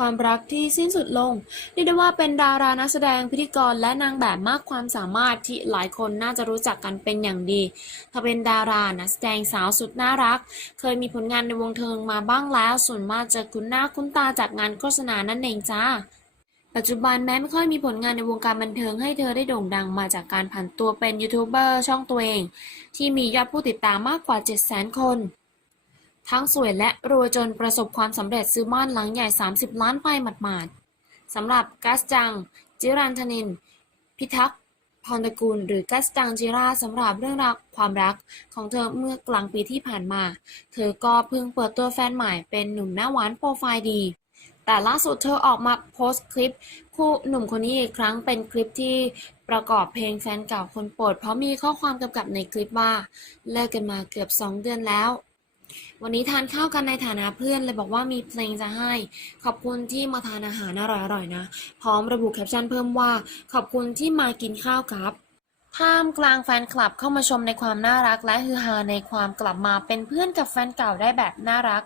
ความรักที่สิ้นสุดลงเรียกได้ว่าเป็นดารานักแสดงพิธีกรและนางแบบมากความสามารถที่หลายคนน่าจะรู้จักกันเป็นอย่างดีเธอเป็นดารานักแสดงสาวสุดน่ารัก เคยมีผลงานในวงเทิงมาบ้างแล้ว ส่วนมากจะคุ้นหน้าคุ้นตาจากงานโฆษณานั่นเองจ้าปัจจุบันแม้ไม่ค่อยมีผลงานในวงการบันเทิงให้เธอได้โด่งดังมาจากการผันตัวเป็นยูทูบเบอร์ช่องตัวเอง ที่มียอดผู้ติดตามมากกว่า 700,000 คน ทั้งสวยและรวยจนประสบความสำเร็จซื้อบ้านหลังใหญ่ 30 ล้านไปหมาดๆสำหรับกัสจัง จิรันธนิน พิทักษ์พรตระกูล หรือกัสจังจิราสำหรับเรื่องราวความรักของเธอเมื่อกลางปีที่ผ่านมา เธอก็เพิ่งเปิดตัวแฟนใหม่เป็นหนุ่มหน้าหวานโปรไฟล์ดี แต่ล่าสุดเธอออกมาโพสต์คลิป คู่หนุ่มคนนี้อีกครั้งเป็นคลิปที่ประกอบเพลงแฟนเก่าคนโปรด เพราะมีข้อความกำกับในคลิปว่า เลิกกันมาเกือบ 2 เดือนแล้ว วันนี้ทานข้าวกันในฐานะเพื่อนเลยบอกว่ามีเพลงจะให้ ขอบคุณที่มาทานอาหารอร่อยๆนะ พร้อมระบุแคปชั่นเพิ่มว่า ขอบคุณที่มากินข้าวครับท่ามกลางแฟนคลับเข้ามาชมในความน่ารักและฮือฮาในความกลับมาเป็นเพื่อนกับแฟนเก่าได้แบบน่ารัก